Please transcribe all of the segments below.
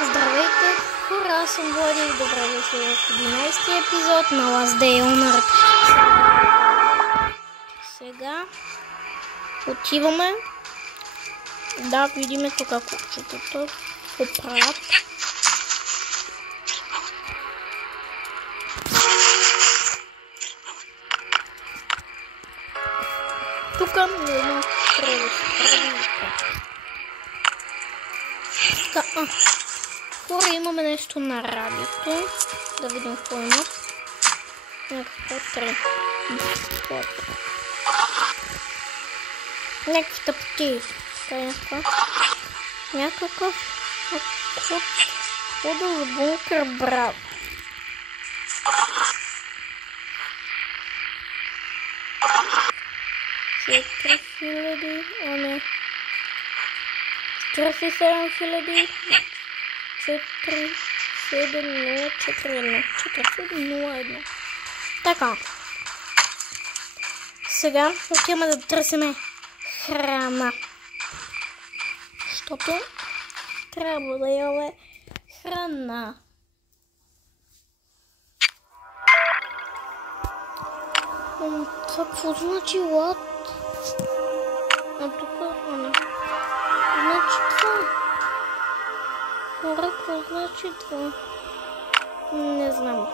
Здравейте, хора, аз съм Влади и добре дошли в 11-ти епизод на Last Day on Earth. Сега отиваме да видим тук кучетата поправят. Тук не едно хора, имаме нещо на радиото. Да видим какво има. Някакви тъпки. Някакъв ходил в бункер, брат. Четири хиляди, 47 хиляди. 4701. Така. Сега отиваме да търсиме храна. Защото трябва да имаме храна. Това какво значи лад? А тук не. Значи това. Хора, какво значи това? Не знам.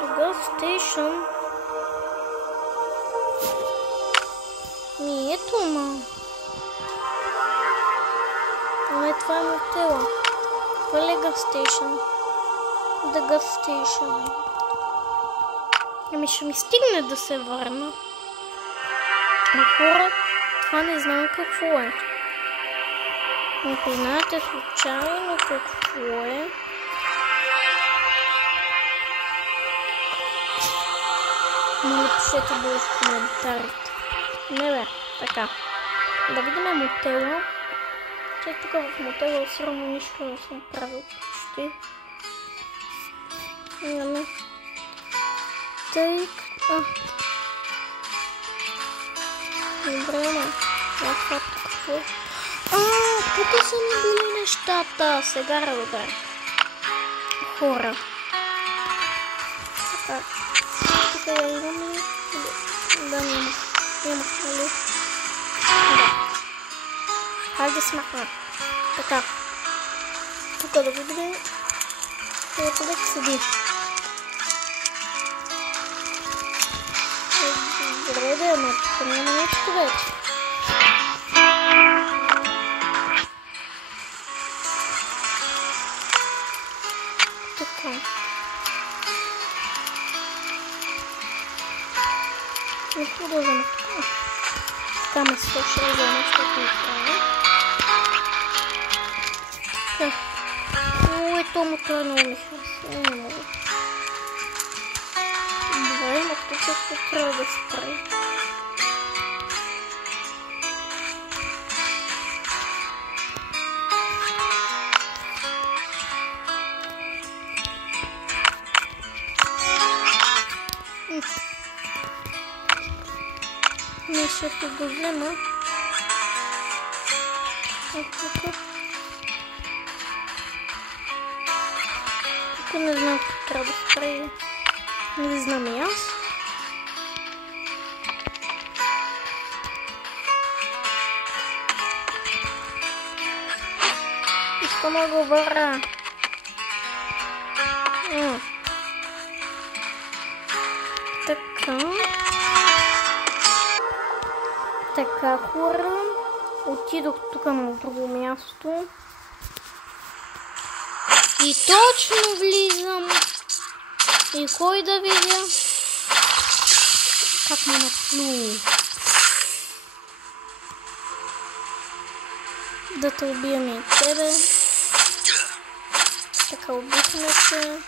Тогава стейшън. Ето, ма. Не, това е мотела. Това е газ стейшън. Да, газ стейшън. Ами ще ми стигне да се върна. А хора, това не знам какво е. Ако знаете случайно какво е, напишете долу в коментарите. Не бе, така. Да видим мотела. Че тук в мотела все равно нищо не съм правил почти. Не. Тъй като... Добре, ма. Това какво е? Тук са ми били нещата. Сега разбрах. Хора. Така. Тук я имаме. Да, няма. Няма, нали? Да. Хайде смахна. Така. Тук да видим. Човек седи. Добре да е, но тук няма нещо вече. Не продължаме тук. Така ме свърши за нещо, което не трябва. Ой, то мотор много ми харесва. Не мога. Добре, но тук ще трябва да спре. Ще го взема. Тук не знам какво трябва да спре. Не знам и аз. Искам да го върна. Така. Така, хора, отидох тук на друго място и точно влизам и кой да видя, как ме наплю. Да те убием и тебе. Така, убихме се.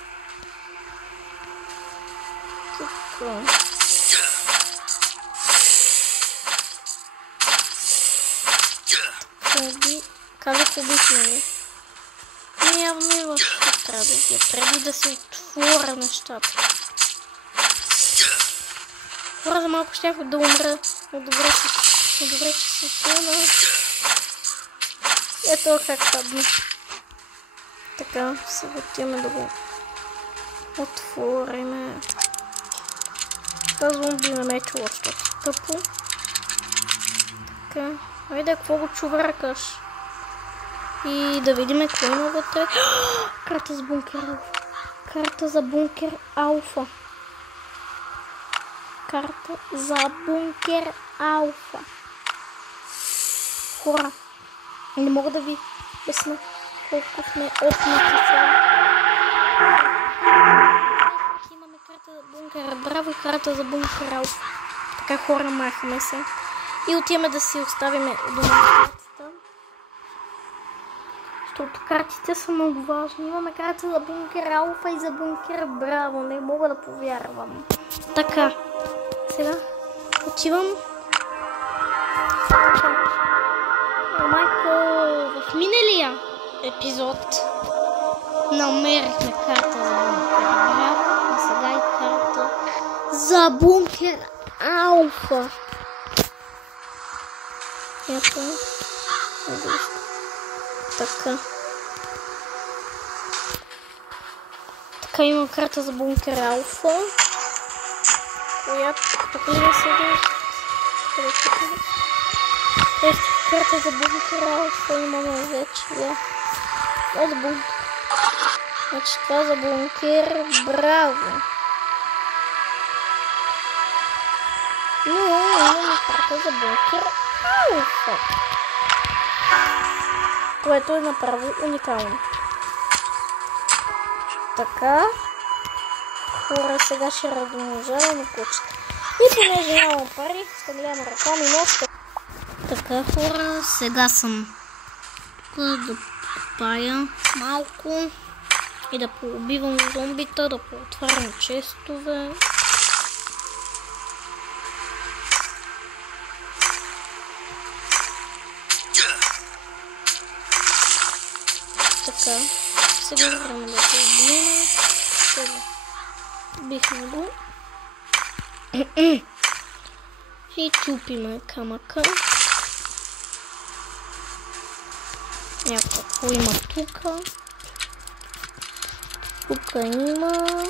Така. Казах убихме ли? Не, явно и въобще трябва да ги преди да се отворя нещата. Хора, за малко щях да умра. Но добре, че се силна. Ето как падна. Така, сега отиваме да го отвориме. Казвам би намечила, защото тъпо. Така, айде, какво го чуваркаш? И да видим какво има вътре. Карта за бункер Алфа. Карта за бункер Алфа. Карта за бункер Алфа. Хора, не мога да ви обясня колко сме опнати сега. Имаме карта за бункера Браво и карта за бункер Алфа. Така, хора, махаме се. И отиваме да си оставим дома картата. Защото картите са много важни. Имаме карта за бункер Алфа и за бункер Браво. Не мога да повярвам. Така. Сега отивам. Майко, в миналия епизод намерихме карта за бункер Браво, а сега и карта за бункер Алфа. Ето. Така. Така, имам карта за бункер Алфа. Която тук ли да седи? Ето, карта за бункер Алфа имаме вече. Това за бункер. Значи това за бункер Браво. Но имаме карта за бункер Алфа. Което е направо уникално. Така. Хора, сега ще размножаваме кучета. И понеже нямам пари, ще гледам ръка ми нощта. Така, хора, сега съм да попая малко и да поубивам зомбита, да поотварям честове. Така, сега време да се убием. Бихме го. И чупиме камъка. Някакво има тука. Тука има.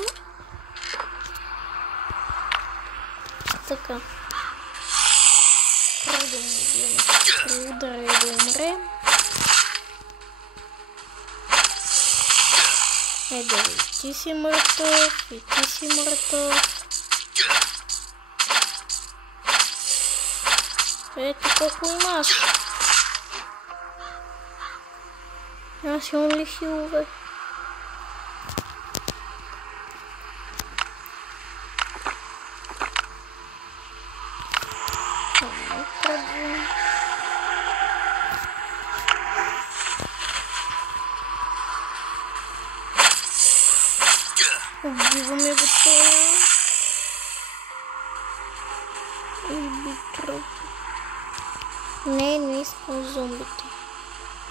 Така. Ударе да умре. Еде, и ти си мъртъв, и ти си мъртъв. Ето колко имаш. Аз имам ли хилове? Убиваме го това. И битро. Не искам зомбите.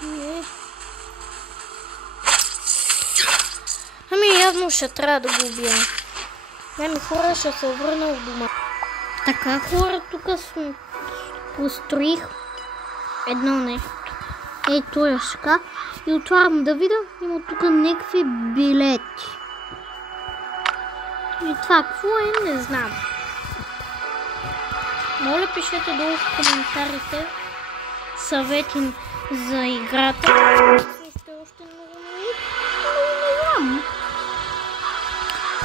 Не. Ами явно ще трябва да го убия. Ами хора, ще се върна в дома. Така, хора, тук построих едно нещо. Ей, той е шкаф. И отварям да видя, има тук някакви билети. И това какво е, не знам. Моля, пишете долу в коментарите съвети за играта. Още много не знам.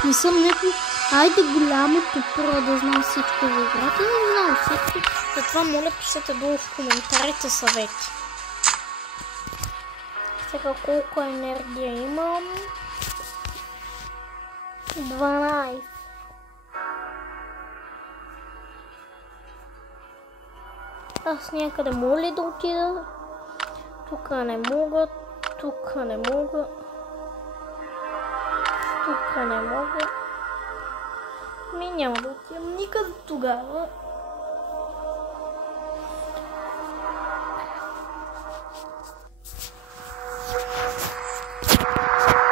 Не съм някой, айде голямото про да знам всичко за играта, не знам всичко. Затова моля, пишете долу в коментарите съвети. Сега колко енергия имам? 12. Аз някъде мога ли да отида? Тук не мога, тук не мога, тук не мога. Ми няма да отидам никъде тогава.